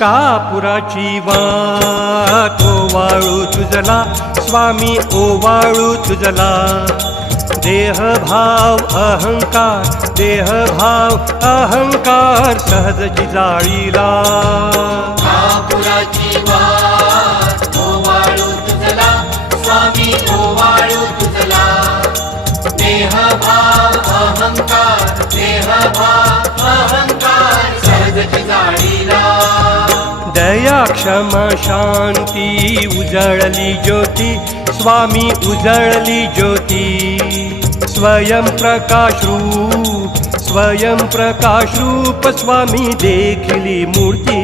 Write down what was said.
कापुराची वाट ओवाळू तुझला स्वामी ओवाळू तुझला देहभाव अहंकार सहजची जाळीला कापुराची वाट ओवाळू तुझला स्वामी ओवाळू तुझला देहभाव अहंकार सहजची जाळीला दया क्षमा शांती उजळली ज्योती स्वामी उजळली ज्योती स्वयं प्रकाश रूप स्वामी देखली मूर्ती